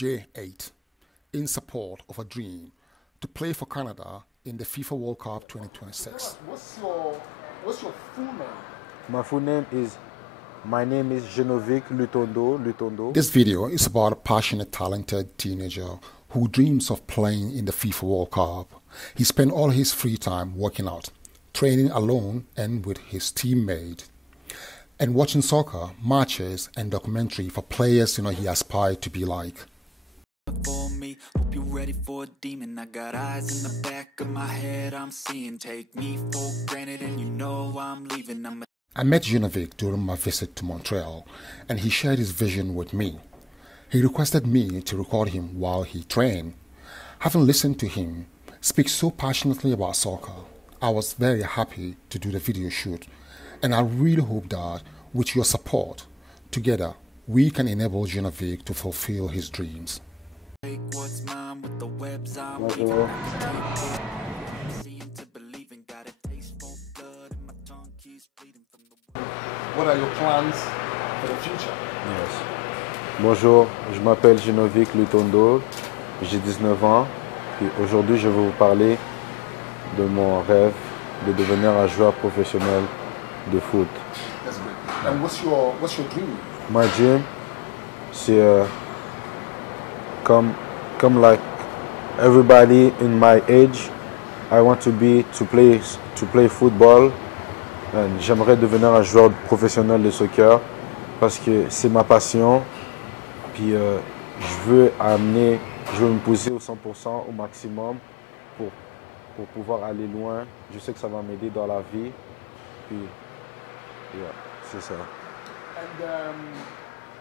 J8 in support of a dream to play for Canada in the FIFA World Cup 2026. What's your full name? My full name is, my name is Genovic Lutondo. This video is about a passionate, talented teenager who dreams of playing in the FIFA World Cup. He spent all his free time working out, training alone and with his teammate, and watching soccer, matches, and documentary for players he aspired to be like. For me, hope you're ready for a demon. I got eyes in the back of my head, I'm seeing. Take me for granted and you know I'm leaving. I met Genovic during my visit to Montreal, and he shared his vision with me. He requested me to record him while he trained. Having listened to him speak so passionately about soccer, I was very happy to do the video shoot, and I really hope that with your support, together we can enable Genovic to fulfill his dreams. Bonjour. What are your plans for the future? Yes. Bonjour, je m'appelle Genovic Lutondo, j'ai 19 ans et aujourd'hui je vais vous parler de mon rêve de devenir un joueur professionnel de foot. That's good. And what's your dream? My dream, c'est comme like everybody in my age, I want to play football. J'aimerais devenir un joueur professionnel de soccer parce que c'est ma passion. Puis je veux me pousser au 100% au maximum pour pouvoir aller loin. Je sais que ça va m'aider dans la vie. Puis yeah, c'est ça.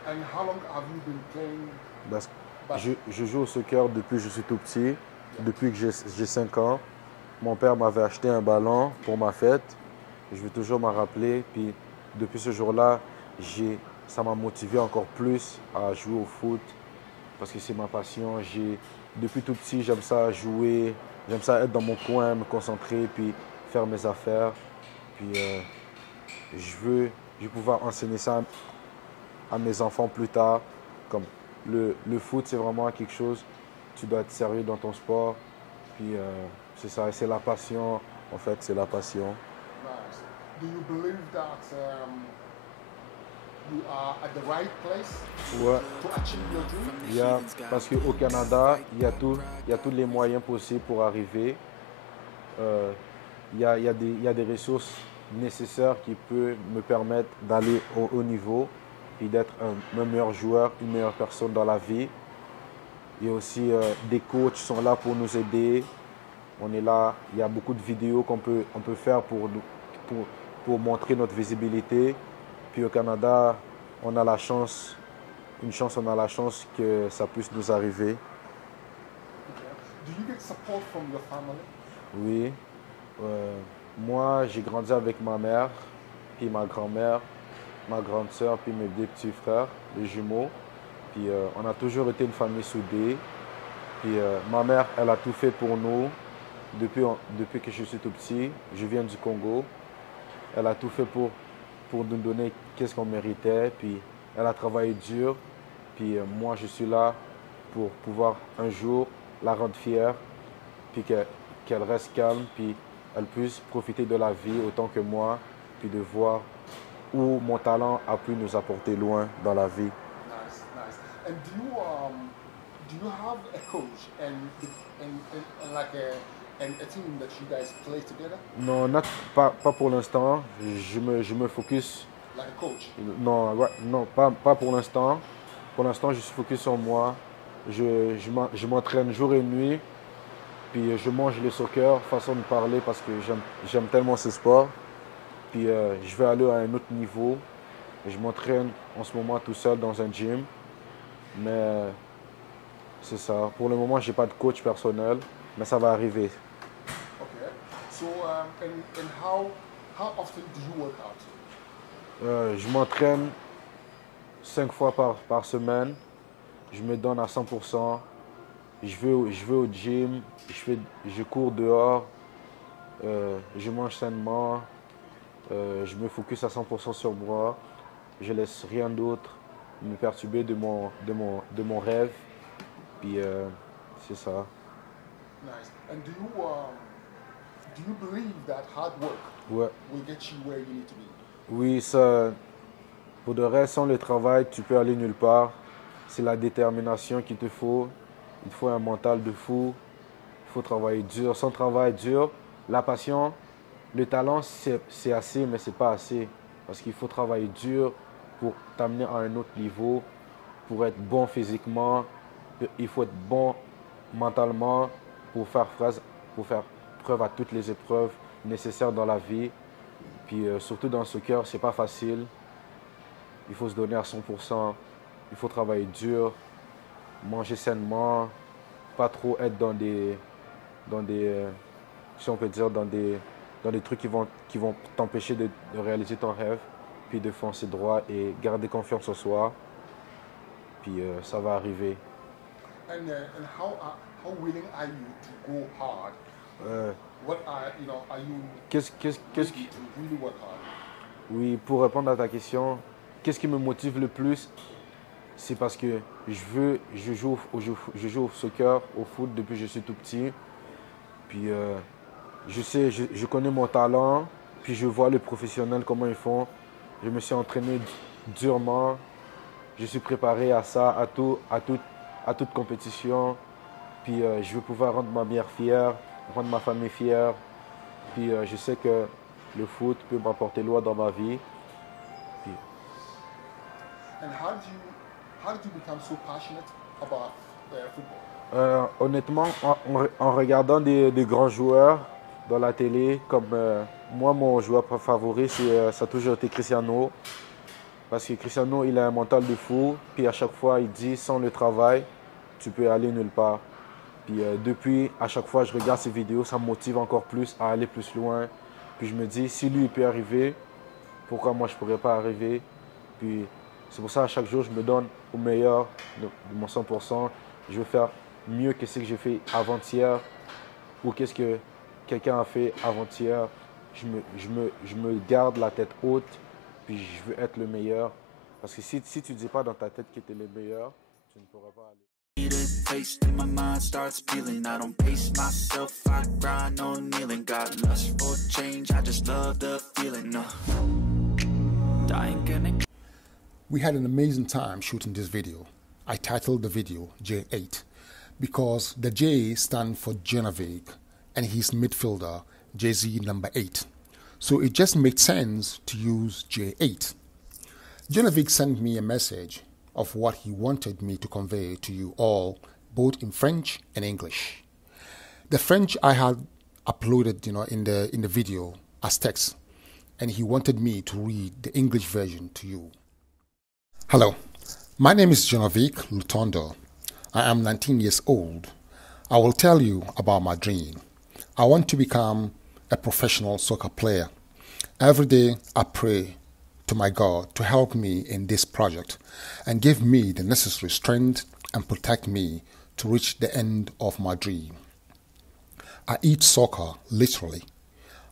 And how long have you been playing? Je joue au soccer depuis que je suis tout petit, depuis que j'ai 5 ans. Mon père m'avait acheté un ballon pour ma fête. Je vais toujours m'en rappeler. Puis depuis ce jour-là, ça m'a motivé encore plus à jouer au foot parce que c'est ma passion. Depuis tout petit, j'aime ça jouer, j'aime ça être dans mon coin, me concentrer, puis faire mes affaires. Puis je veux pouvoir enseigner ça à mes enfants plus tard. Comme le foot, c'est vraiment quelque chose, tu dois être sérieux dans ton sport. Puis c'est ça, c'est la passion. En fait, c'est la passion. Nice. Do you believe that you are at the right place Ouais. to achieve your dream? Parce qu'au Canada, il y a tous les moyens possibles pour arriver. Il y a des ressources nécessaires qui peuvent me permettre d'aller au haut niveau et d'être un meilleur joueur, une meilleure personne dans la vie. Il y a aussi des coachs qui sont là pour nous aider. On est là, il y a beaucoup de vidéos qu'on peut faire pour montrer notre visibilité. Puis au Canada, on a la chance que ça puisse nous arriver. Do you get support from your family? Oui. Moi, j'ai grandi avec ma mère, puis ma grand-mère, ma grande sœur, puis mes deux petits frères, les jumeaux. Puis on a toujours été une famille soudée. Puis ma mère, elle a tout fait pour nous depuis que je suis tout petit. Je viens du Congo. Elle a tout fait pour nous donner qu'est-ce qu'on méritait. Puis elle a travaillé dur. Puis moi, je suis là pour pouvoir un jour la rendre fière. Puis qu'elle reste calme. Puis elle puisse profiter de la vie autant que moi. Puis de voir où mon talent a pu nous apporter loin dans la vie. Nice, nice. And do you have a coach and like a team that you guys play together? Non, pas pour l'instant. Je me focus. Like a coach? Non, pas pour l'instant. Pour l'instant, je suis focus sur moi. Je m'entraîne jour et nuit. Puis je mange le soccer, façon de parler, parce que j'aime tellement ce sport. Puis je vais aller à un autre niveau. Je m'entraîne en ce moment tout seul dans un gym. Mais c'est ça. Pour le moment, je n'ai pas de coach personnel, mais ça va arriver. Okay. So, and how often do you work out? Je m'entraîne 5 fois par semaine. Je me donne à 100%. Je vais au gym. Je cours dehors. Je mange sainement. Je me focus à 100% sur moi. Je laisse rien d'autre me perturber de mon rêve. Puis c'est ça. Nice. And do you believe that hard work Ouais. will get you where you need to be? Oui, ça, pour de vrai, sans le travail, tu peux aller nulle part. C'est la détermination qu'il te faut. Il te faut un mental de fou. Il faut travailler dur. Sans travail dur, la passion, le talent, c'est assez, mais c'est pas assez. Parce qu'il faut travailler dur pour t'amener à un autre niveau, pour être bon physiquement. Il faut être bon mentalement pour faire preuve à toutes les épreuves nécessaires dans la vie. Puis surtout dans le soccer, c'est pas facile. Il faut se donner à 100%. Il faut travailler dur, manger sainement, pas trop être dans des si on peut dire, dans des trucs qui vont t'empêcher de réaliser ton rêve, puis de foncer droit et garder confiance en soi. Puis ça va arriver. And how willing are you to go hard? What are you Qu'est-ce ready to really work hard? Oui, pour répondre à ta question, qu'est-ce qui me motive le plus? C'est parce que je joue au soccer, au foot depuis que je suis tout petit. Puis je connais mon talent, puis je vois les professionnels comment ils font. Je me suis entraîné durement. Je suis préparé à ça, à toute compétition. Puis je veux pouvoir rendre ma mère fière, rendre ma famille fière. Puis je sais que le foot peut m'apporter loin dans ma vie. Puis, And how did you become so passionate about football? honnêtement, en regardant des grands joueurs dans la télé, comme moi, mon joueur favori, ça a toujours été Cristiano. Parce que Cristiano, il a un mental de fou. Puis à chaque fois, il dit, sans le travail, tu peux aller nulle part. Puis depuis, à chaque fois, je regarde ses vidéos, ça me motive encore plus à aller plus loin. Puis je me dis, si lui, il peut arriver, pourquoi moi, je ne pourrais pas arriver? Puis c'est pour ça, à chaque jour, je me donne au meilleur de mon 100%. Je veux faire mieux que ce que j'ai fait avant-hier ou qu'est-ce que quelqu'un a fait avant-hier. Je me garde la tête haute, puis je veux être le meilleur. Parce que si tu ne dis pas dans ta tête que tu es le meilleur, tu ne pourras pas aller. Need a taste and my mind starts peeling. I don't pace myself, I grind on kneeling. Got lust for change, I just love the feeling. I ain't gonna. We had an amazing time shooting this video. I titled the video J8 because the J stands for Genovic and he's midfielder JZ number 8. So it just made sense to use J8. Genovic sent me a message of what he wanted me to convey to you all, both in French and English. The French I had uploaded, in the video as text, and he wanted me to read the English version to you. Hello, my name is Genovic Lutondo. I am 19 years old. I will tell you about my dream. I want to become a professional soccer player. Every day I pray to my God to help me in this project and give me the necessary strength and protect me to reach the end of my dream. I eat soccer literally.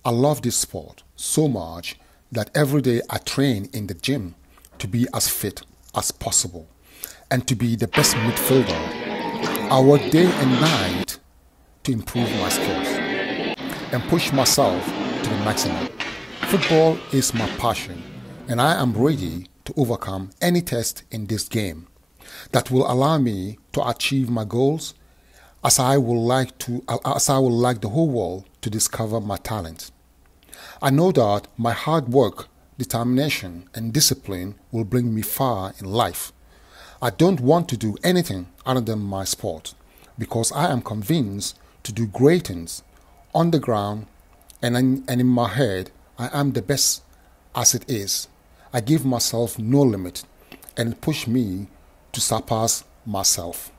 I love this sport so much that every day I train in the gym to be as fit as possible and to be the best midfielder. I work day and night to improve my skills and push myself to the maximum. Football is my passion, and I am ready to overcome any test in this game that will allow me to achieve my goals, as I would like the whole world to discover my talent. I know that my hard work, determination, and discipline will bring me far in life. I don't want to do anything other than my sport because I am convinced to do great things on the ground and in my head. I am the best as it is. I give myself no limit and it push me to surpass myself.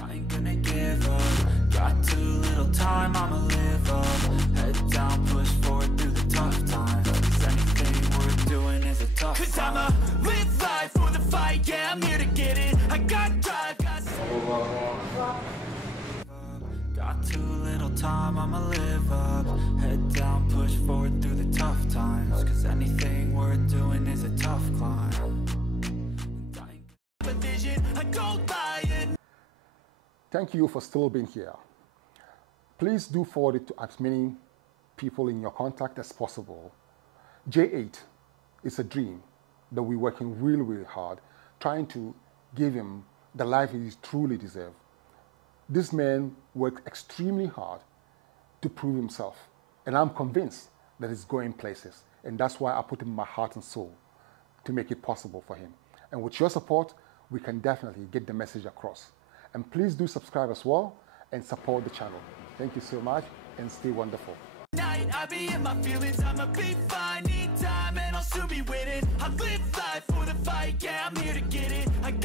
I ain't gonna give up. Got too little time, I'ma live up. Head down, push forward through the tough times. 'Cause anything we're doing is a tough 'Cause I'ma live life for the fight, yeah, I'm here to get it. I got drive, got too little time, I'ma live up. Head down, push forward through the tough times. 'Cause anything we're doing is a tough climb. Thank you for still being here. Please do forward it to as many people in your contact as possible. J8 is a dream that we're working really, really hard, trying to give him the life he truly deserves. This man worked extremely hard to prove himself, and I'm convinced that he's going places, and that's why I put in my heart and soul to make it possible for him. And with your support, we can definitely get the message across. And please do subscribe as well and support the channel. Thank you so much, and stay wonderful. I be in my feelings, I'ma be fine. Need time and I'll soon be winning. I live life for the fight, yeah, I'm here to get it. I got